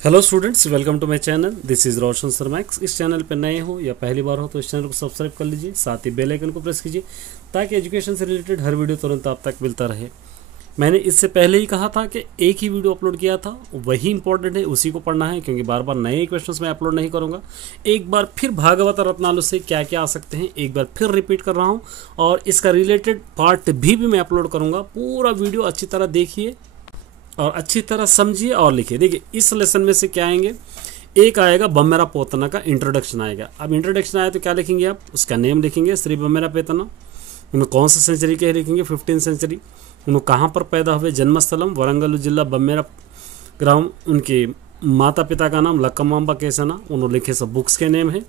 Hello students, welcome to my channel. This is Roshan Sharmax. इस channel पर नए हो या पहली बार हो तो इस चैनल को सब्सक्राइब कर लीजिए, साथ ही बेल आइकन को प्रेस कीजिए ताकि एजुकेशन से रिलेटेड हर वीडियो तुरंत आप तक मिलता रहे। मैंने इससे पहले ही कहा था कि एक ही वीडियो अपलोड किया था, वही इंपॉर्टेंट है, उसी को पढ़ना है, क्योंकि बार बार नए क्वेश्चंस मैं अपलोड नहीं करूंगा। एक बार फिर भागवत रत्नालु से क्या क्या आ सकते हैं एक बार फिर रिपीट कर रहा हूँ, और इसका रिलेटेड पार्ट भी मैं अपलोड करूँगा। पूरा वीडियो अच्छी तरह देखिए और अच्छी तरह समझिए और लिखिए। देखिए इस लेसन में से क्या आएंगे, एक आएगा बम्मेरा पोतना का इंट्रोडक्शन आएगा। अब इंट्रोडक्शन आया तो क्या लिखेंगे आप, उसका नेम लिखेंगे, श्री बम्मेरा पोतना। उन्होंने कौन सा सेंचुरी के लिखेंगे, 15वीं सेंचुरी। उन्होंने कहाँ पर पैदा हुए, जन्मस्थलम वरंगल जिला बम्मेरा ग्राम। उनके माता पिता का नाम लक्कमांबा केसना। उन्होंने लिखे सब बुक्स के नेम है,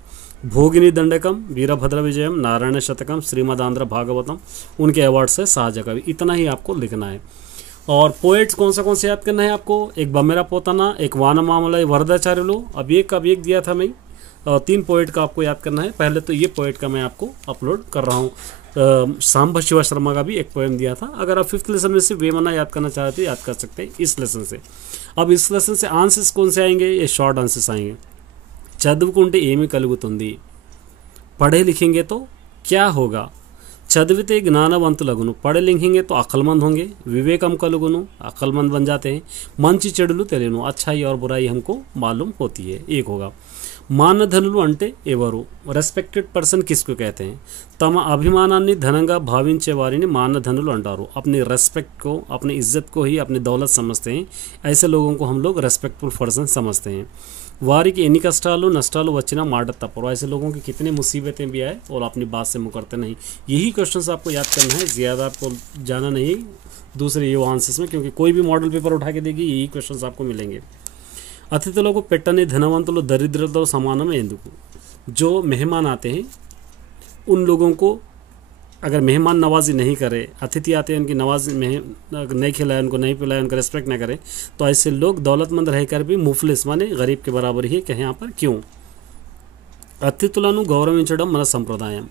भोगिनी दंडकम, वीरभद्र विजयम, नारायण शतकम, श्रीमदांध्र भागवतम। उनके अवार्ड्स है शाहजहाँ। इतना ही आपको लिखना है। और पोएट्स कौन से याद करना है आपको, एक बम्मेरा पोतना, एक वानमामलई वरदाचार्युलु। अब एक दिया था मैं, और 3 पोएट का आपको याद करना है। पहले तो ये पोएट का मैं आपको अपलोड कर रहा हूँ। सांब शिवा शर्मा का भी एक पोएम दिया था। अगर आप 5th लेसन में से वेमना याद करना चाहते हैं, याद कर सकते हैं इस लेसन से। अब इस लेसन से आंसर्स कौन से आएंगे, ये शॉर्ट आंसर्स आएंगे। चदवुकुंटे ఏమి కలుగుతుంది, पढ़े लिखेंगे तो क्या होगा। चदविते ज्ञानवंतुलगुनु, पढ़े लिखेंगे तो अक्लमंद होंगे। विवेकम कलुगुनु, अक्लमंद बन जाते हैं। मंची చెడులు తెలియను, अच्छाई और बुराई हमको मालूम होती है। एक होगा। మానధనులు అంటే ఎవరు, రెస్పెక్టెడ్ పర్సన్ किसको कहते हैं। తమ అభిమానాన్ని ధనంగా భావించే వారిని మానధనులు అంటారు। अपनी रेस्पेक्ट को, अपनी इज्जत को ही अपनी दौलत समझते हैं। ऐसे लोगों को हम लोग रेस्पेक्टफुल पर्सन समझते हैं। వారికి ఎన్ని కష్టాలు నష్టాలు వచ్చినా మాట తప్పరు। ऐसे लोगों की कितनी मुसीबतें भी आए और अपनी बात से मुकरते नहीं। यही क्वेश्चंस आपको याद करना है, ज़्यादा आपको जाना नहीं दूसरे ये आंसर्स में, क्योंकि कोई भी मॉडल पेपर उठा के देगी यही क्वेश्चंस आपको मिलेंगे। अतिथुలకు పెట్టని ధనవంతులు దరిద్రులతో సమానమే ఎందుకు। जो मेहमान आते हैं उन लोगों को अगर मेहमान नवाजी नहीं करे, अतिथि आते हैं उनकी नवाजी नहीं खिलाए, उनको नहीं पिलाए, उनका रिस्पेक्ट ना करे, तो ऐसे लोग दौलतमंद रहकर भी मुफलिस माने गरीब के बराबर ही कहें यहाँ पर क्यों। अतिथुలను గౌరవించడం మన సంప్రదాయం।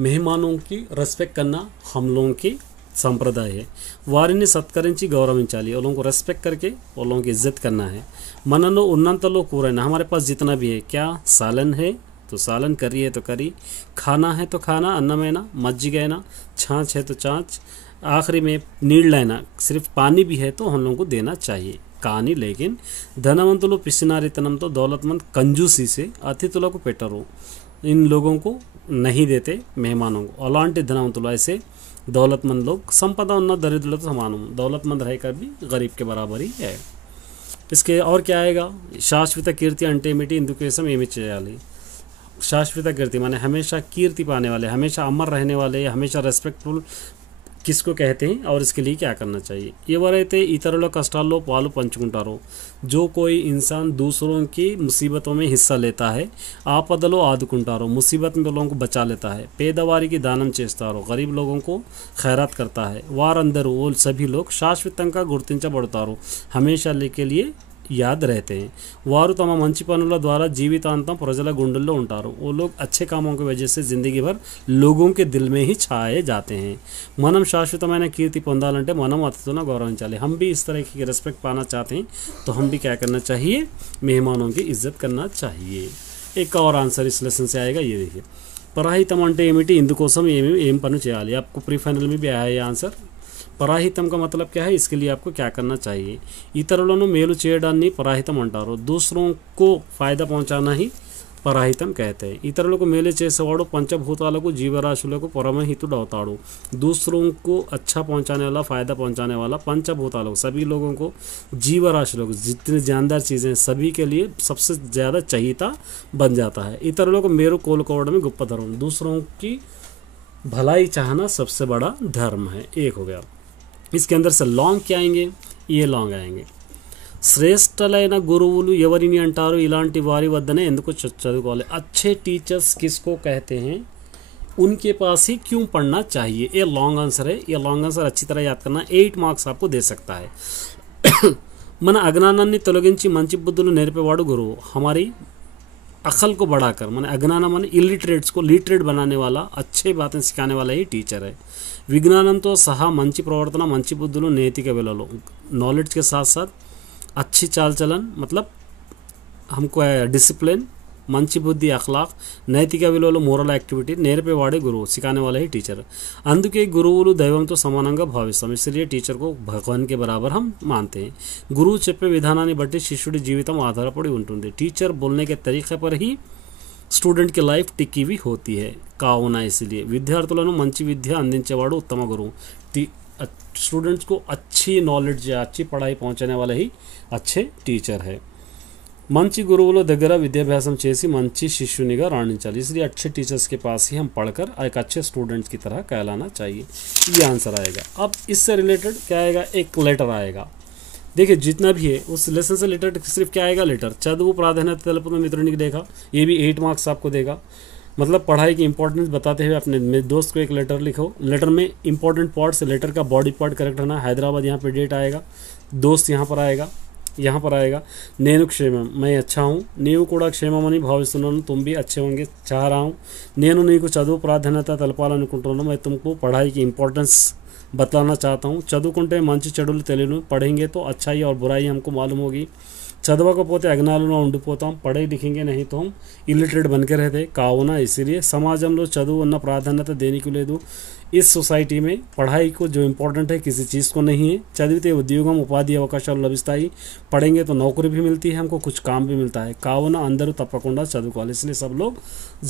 मेहमानों की रेस्पेक्ट करना हम लोगों की संप्रदाय है। వారిని సత్కరించి గౌరవించాలి, और लोगों को रेस्पेक्ट करके और लोगों की इज्जत करना है। మనలో ఉన్నంతలో కూరైనా, हमारे पास जितना भी है, क्या सालन है तो सालन, करी है तो करी, खाना है तो खाना, अन्नमैना, मज्जिगैना, छाछ है तो छाछ, आखिरी में नीड लेना, सिर्फ पानी भी है तो हम लोगों को देना चाहिए। కానీ लेकिन ధనవంతులు పిసినారితనంతో दौलतमंद कंजूसी से అతిథులకు పెట్టరు। इन लोगों को नहीं देते मेहमानों को। అలాంటి ధనవంతులు ऐसे दौलतमंद लोग संपदा उन्न दरिद्रता समान, दौलतमंद रहकर भी गरीब के बराबर ही है। इसके और क्या आएगा, शाश्वत कीर्ति अंटेमिटी इंदुकेशम ఏమి చేయాలి। शाश्वत कीर्ति माने हमेशा कीर्ति पाने वाले, हमेशा अमर रहने वाले, हमेशा रेस्पेक्टफुल किसको कहते हैं, और इसके लिए क्या करना चाहिए। ఎవరైతే ఇతరుల కష్టాల్లో పాలు పంచుకుంటారో, जो कोई इंसान दूसरों की मुसीबतों में हिस्सा लेता है, ఆపదలో ఆదుకుంటారో, मुसीबत में लोगों को बचा लेता है, పేదవారికి దానం చేస్తారో, गरीब लोगों को खैरात करता है, వారందరూ वो सभी लोग శాశ్వతంగా గుర్తించబడతారు, हमेशा के लिए याद रहते हैं। వారు తమ మంచి పనుల ద్వారా జీవితాంతం ప్రజల గుండెల్లో ఉంటారు। वो लोग अच्छे कामों की वजह से ज़िंदगी भर लोगों के दिल में ही छाए जाते हैं। మనం శాశ్వతమైన కీర్తి పొందాలంటే మనం అతిథులను గౌరవించాలి। हम भी इस तरह की रिस्पेक्ट पाना चाहते हैं तो हम भी क्या करना चाहिए, मेहमानों की इज्जत करना चाहिए। एक और आंसर इस लेसन से आएगा, ये देखिए। పరాహితం అంటే ఏమిటి, ఇందుకోసం ఏం పని చేయాలి। आपको प्री फाइनल में भी आया है ये आंसर। పరాహితం का मतलब क्या है, इसके लिए आपको क्या करना चाहिए। ఇతరులను మేలు చేయడాన్ని పరాహితం అంటారు। दूसरों को फायदा पहुंचाना ही పరాహితం कहते हैं। ఇతరులకు మేలు చేసేవాడు పంచభూతాలకు జీవరాశులకు పరమహితుడవుతాడు। दूसरों को अच्छा पहुंचाने वाला, फ़ायदा पहुंचाने वाला पंचभूतालों, सभी लोगों को, जीवराशि लोग, जितनी जानदार चीज़ें सभी के लिए सबसे ज़्यादा चहिता बन जाता है। ఇతరులకు మేలు కోలుకోవడం में గొప్ప धर्म, दूसरों की भलाई चाहना सबसे बड़ा धर्म है। एक हो गया। इसके अंदर से लॉन्ग क्या आएंगे, ये लॉन्ग आएंगे। శ్రేష్టలైన గురువులు ఎవరిని అంటారు, ఇలాంటి వారి వద్దనే ఎందుకు చదువుకోవాలి। अच्छे टीचर्स किसको कहते हैं, उनके पास ही क्यों पढ़ना चाहिए। ये लॉन्ग आंसर है। ये लॉन्ग आंसर अच्छी तरह याद करना, 8 मार्क्स आपको दे सकता है। మన అజ్ఞానాన్ని తొలగించి మంచి బుద్ధులు నేర్పేవాడు గురువు। हमारी अकल को बढ़ाकर, माने अज्ञान माने इलिटरेट्स को लिटरेट बनाने वाला, अच्छे बातें सिखाने वाला ही टीचर है। విజ్ఞానంతో సహా మంచి ప్రవర్తన, మంచి బుద్ధులు, నైతిక విలువలు, नॉलेज के साथ साथ अच्छी चाल चलन मतलब हमको डिसिप्लिन, మంచి బుద్ధి అఖ్లాక్, నైతిక విలువలు మోరల్ యాక్టివిటీ నేర్పేవాడే గురువు, सिखाने वाला ही टीचर। అందుకే గురువులు దైవంతో సమానంగా భావిస్తాం, इसलिए టీచర్ को भगवान के बराबर हम मानते हैं। గురువు చెప్పే విధానాన్ని బట్టి శిష్యుడి జీవితం ఆధారపడి ఉంటుంది। టీచర్ बोलने के तरीके पर ही స్టూడెంట్ की लाइफ टिकी हुई होती है కావున इसलिए విద్యార్థులను మంచి విద్య అందించేవాడు ఉత్తమ గురువు। स्टूडेंट्स को अच्छी नॉलेज या अच्छी पढ़ाई पहुंचाने वाला ही अच्छे टीचर है। మంచి గురువుల దగ్గర విద్యాభ్యాసం చేసి మంచి శిష్యునిగా రాణించాలి, इसलिए अच्छे टीचर्स के पास ही हम पढ़कर एक अच्छे स्टूडेंट्स की तरह कहलाना चाहिए। ये आंसर आएगा। अब इससे रिलेटेड क्या आएगा, एक लेटर आएगा। देखिए जितना भी है उस लेसन से रिलेटेड सिर्फ क्या आएगा, लेटर। చదువు ప్రాధాన్యత తెలుపుతున్న మిత్రునికి देखा, ये भी 8 मार्क्स आपको देगा। मतलब पढ़ाई की इंपॉर्टेंस बताते हुए अपने दोस्त को एक लेटर लिखो। लेटर में इंपॉर्टेंट पार्ट्स, लेटर का बॉडी पार्ट करेक्ट होना। हैदराबाद यहाँ पे डेट आएगा, दोस्त यहाँ पर आएगा, यहाँ पर आएगा। నేను క్షేమం, मैं अच्छा हूँ। నీవు కూడా క్షేమమని భావిస్తున్నాను, तुम भी अच्छे होंगे चाह रहा हूँ। నేను నీకు చదువు ప్రాధాన్యత తెలపాలనుకుంటున్నాను, मैं तुमको पढ़ाई की इंपॉर्टेंस बतलाना चाहता हूँ। చదువుకుంటే మంచి చెడులు తెలియను, पढ़ेंगे तो अच्छाई और बुराई हमको मालूम होगी। చదవకపోతే అజ్ఞానంలో ఉండిపోతాం, పढ़े लिखेंगे नहीं तो हम इलिटरेट बनकर रहते కావున इसीलिए సమాజంలో చదువు ఉన్న ప్రాధాన్యత దేనికి లేదు। इस सोसाइटी में पढ़ाई को जो इम्पोर्टेंट है किसी चीज़ को नहीं है। చదివితే ఉద్యోగం ఉపాధి అవకాశాలు లభిస్తాయి, पढ़ेंगे तो नौकरी भी मिलती है, हमको कुछ काम भी मिलता है కావున అందరూ తప్పకుండా చదువుకోవాలి, इसलिए सब लोग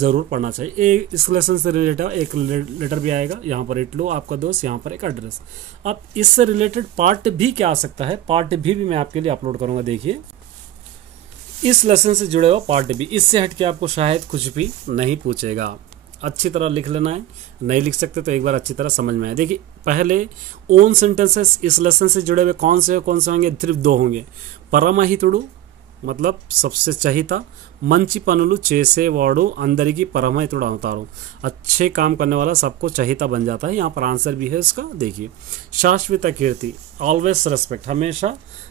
ज़रूर पढ़ना चाहिए। इस लेसन से रिलेटेड एक लेटर भी आएगा, यहाँ पर इट लो आपका दोस्त, यहाँ पर एक एड्रेस। अब इससे रिलेटेड पार्ट भी क्या आ सकता है, पार्ट भी मैं आपके लिए अपलोड करूँगा। देखिए इस लेसन से जुड़े हुआ पार्ट भी, इससे हट के आपको शायद कुछ भी नहीं पूछेगा। अच्छी तरह लिख लेना है, नहीं लिख सकते तो एक बार अच्छी तरह समझ में आए। देखिए पहले ओन सेंटेंसेस इस लेसन से जुड़े हुए कौन से होंगे, सिर्फ 2 होंगे। परमहितुडु मतलब सबसे चहिता, మంచి పనులు చేసేవాడు అందరికీ పరమహితుడు అవుతారు। अच्छे काम करने वाला सबको चहिता बन जाता है। यहाँ पर आंसर भी है इसका, देखिए। శాశ్వత కీర్తి ऑलवेज रेस्पेक्ट, हमेशा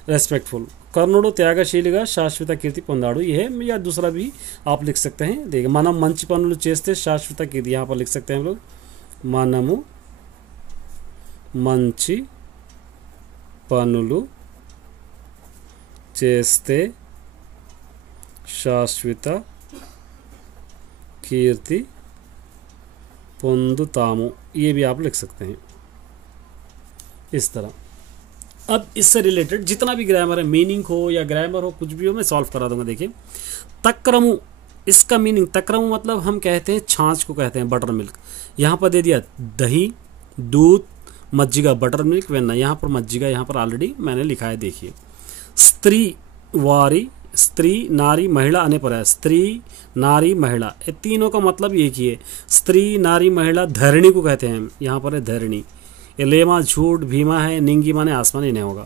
रेस्पेक्टफुल। కర్ణుడు త్యాగశీలిగా శాశ్వత కీర్తి పొందాడు, ये है, या दूसरा भी आप लिख सकते हैं। देखिए మనం మంచి పనులు చేస్తే శాశ్వత కీర్తి, यहाँ पर लिख सकते हैं हम लोग, మనము మంచి పనులు చేస్తే శాశ్వత कीर्ति పొందుతాము, ये भी आप लिख सकते हैं इस तरह। अब इससे रिलेटेड जितना भी ग्रामर है, मीनिंग हो या ग्रामर हो, कुछ भी हो, मैं सॉल्व करा दूंगा। देखिए तक्रमु, इसका मीनिंग तक्रमु मतलब हम कहते हैं छाछ को कहते हैं बटर मिल्क। यहाँ पर दे दिया दही, दूध, मज्जिगा, बटर मिल्क, वेन्ना। यहाँ पर मज्जिगा, यहाँ पर ऑलरेडी मैंने लिखा है, देखिए। स्त्री वारी, स्त्री नारी महिला आने पर है, स्त्री नारी महिला, ये तीनों का मतलब एक ही है। स्त्री नारी महिला, धरणी को कहते हैं, यहाँ पर है धरणी। ये लेमा झूठ, भीमा है, निंगी माने आसमान, ही नहीं होगा।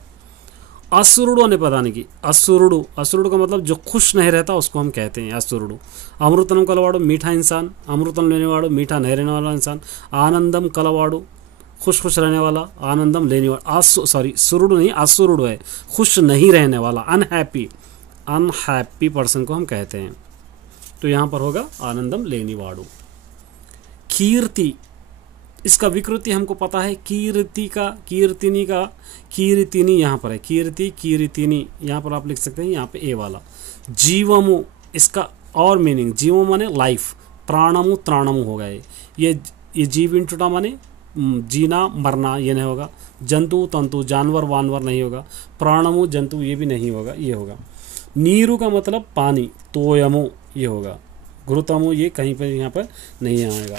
असुरुडु आने पदाने की, असुरुडु, असुरुडु का मतलब जो खुश नहीं रहता उसको हम कहते हैं असुरुडु। अमृतम कलवाड़ो मीठा इंसान, अमृतम लेने वाड़ो मीठा नहीं रहने वाला इंसान। आनंदम कलवाड़ो खुश खुश रहने वाला, आनंदम लेने वाला। सुरुडु नहीं, असुरुडु है, खुश नहीं रहने वाला, अनहैप्पी, अनहैप्पी पर्सन को हम कहते हैं। तो यहाँ पर होगा आनंदम लेनी वाड़ू। कीर्ति, इसका विकृति हमको पता है, कीर्ति का, कीर्तिनी का, कीर्तिनी यहाँ पर है, कीर्ति कीर्तिनी, यहाँ पर आप लिख सकते हैं, यहाँ पे ए वाला। जीवमु, इसका और मीनिंग, जीवम माने लाइफ, प्राणमु त्राणमु होगा। ये जीव इंटुटा माने जीना मरना, ये नहीं होगा। जंतु तंतु, जानवर वानवर नहीं होगा। प्राणमु जंतु, ये भी नहीं होगा, ये होगा। नीरू का मतलब पानी, तोयमु ये होगा। घृतमु ये कहीं पर यहाँ पर नहीं आएगा।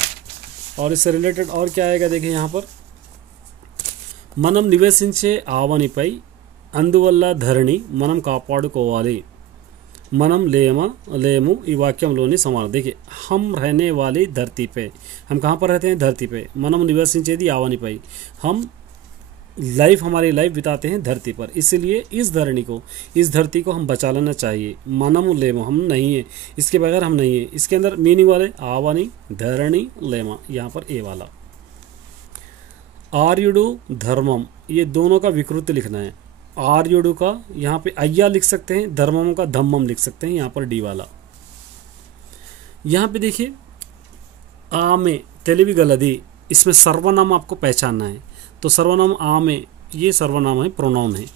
और इससे रिलेटेड और क्या आएगा, देखिए यहाँ पर మనం నివసించే ఆవనిపై అందువల్ల ధరణి మనం కాపాడుకోవాలి, మనం లేము ఈ వాక్యంలోని సమానం। देखिए हम रहने वाली धरती पे, हम कहाँ पर रहते हैं, धरती पे। మనం నివసించేది ఆవనిపై, हम लाइफ, हमारी लाइफ बिताते हैं धरती पर, इसलिए इस धरणी को, इस धरती को हम बचा लेना चाहिए। मनम लेमो, हम नहीं है, इसके बगैर हम नहीं है। इसके अंदर मीनिंग वाले आवानी, धरणी, लेमा, यहाँ पर ए वाला। आर्युडु, धर्मम, ये दोनों का विकृति लिखना है। आर्युडु का यहाँ पे अय्या लिख सकते हैं, धर्मम का धम्मम लिख सकते हैं, यहाँ पर डी वाला। यहाँ पे देखिए आमे तेलिवी गलदी, इसमें सर्वनाम आपको पहचानना है। तो सर्वनाम आ में, ये सर्वनाम है, प्रोनाउन है।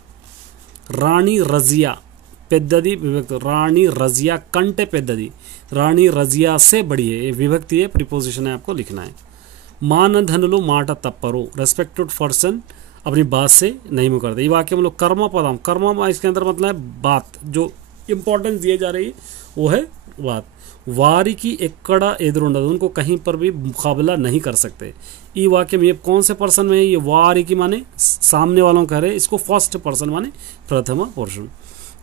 రాణి రజియా పెద్దది విభక్తి, రాణి रजिया कंटे పెద్దది, రాణి रजिया से बड़ी है, ये विभक्ति है, प्रीपोजिशन है, आपको लिखना है। మానధనులు మాట తప్పరు, रेस्पेक्टेड पर्सन अपनी बात से नहीं मुकरते। ये वाक्य हम लोग कर्म पदम, कर्म इसके अंदर मतलब है बात, जो इंपॉर्टेंस दिए जा रही है वो है बात। వారికి ఎక్కడ ఎదురుండదు, उनको कहीं पर भी मुकाबला नहीं कर सकते। ఈ వాక్యం ये कौन से पर्सन में है, ये వారికి माने सामने वालों कह रहे, इसको फर्स्ट पर्सन माने प्रथम पुरुष।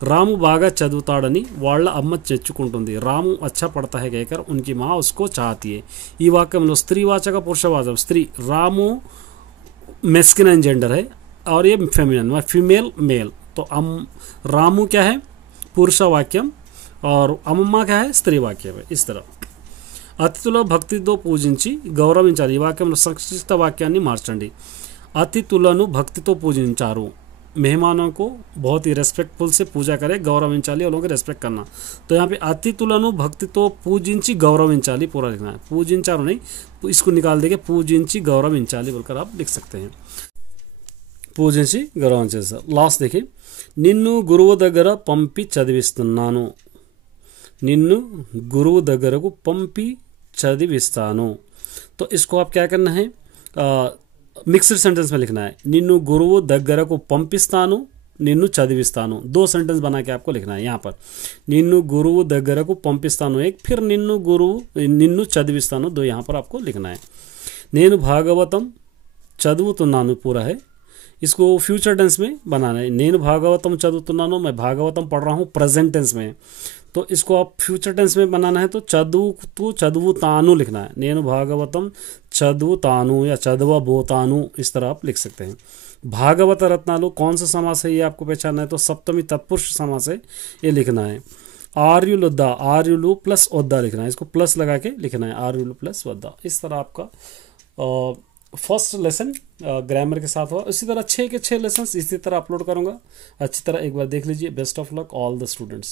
రాము బాగా చదువుతాడని వాళ్ళ అమ్మ చెచ్చుకుంటుంది, రాము अच्छा पढ़ता है कहकर उनकी माँ उसको चाहती है। ఈ వాక్యంలో స్త్రీవాచక పురుషవాచక, స్త్రీ రాము मेस्किनाइन जेंडर है और ये फेमिनिन फीमेल मेल, तो रामू क्या है पुरुष वाक्यम और अम्मा क्या है स्त्री वाक्य है। इस तरह అతిథుల భక్తితో పూజించి గౌరవించాలి, ఈ వాక్యంలో సంక్షిప్త వాక్యాన్ని మార్చండి। అతిథులను భక్తితో పూజించారు, मेहमानों को बहुत ही रेस्पेक्टफुल से पूजा करें, गौरविंचाली और लोगों को रेस्पेक्ट करना। तो यहाँ पे अतिथुలను భక్తితో పూజించి गौरविंचाली पूरा लिखना है, पूजिंचारू नहीं, इसको निकाल देंगे पूजिंची गौरविंचाली बोलकर आप लिख सकते हैं। పూజించి గౌరవించాలి। లాస్ట్ देखिए, నిన్ను గురువు దగ్గర పంపి చదివిస్తున్నాను, నిన్ను గురువు దగ్గరకు పంపి చదివిస్తాను। तो इसको आप क्या करना है, मिक्स्ड सेंटेंस में लिखना है। నిన్ను గురువు దగ్గరకు పంపిస్తాను, నిన్ను చదివిస్తాను, दो सेंटेंस बना के आपको लिखना है। यहाँ पर నిన్ను గురువు దగ్గరకు పంపిస్తాను एक, फिर నిన్ను చదివిస్తాను दो, यहाँ पर आपको लिखना है। నేను భాగవతం చదువుతున్నాను पूरा है, इसको फ्यूचर टेंस में बनाना है। నేను భాగవతం చదువుతున్నాను, मैं भागवतम पढ़ रहा हूँ प्रेजेंट टेंस में, तो इसको आप फ्यूचर टेंस में बनाना है, तो చదువుతాను लिखना है। నేను భాగవతం చదువుతాను या చదవబోతాను, इस तरह आप लिख सकते हैं। भागवत रत्नालु कौन सा समास है ये आपको पहचानना है, तो सप्तमी तत्पुरुष समास है, ये लिखना है। आर्युलुद्दा, आर्युलु प्लस ओद्दा लिखना है, इसको प्लस लगा के लिखना है, आर्युलु प्लस ओद्दा। इस तरह आपका फर्स्ट लेसन ग्रामर के साथ हुआ। इसी तरह 6 के 6 लेसन इसी तरह अपलोड करूँगा, अच्छी तरह एक बार देख लीजिए। Best of luck all the students.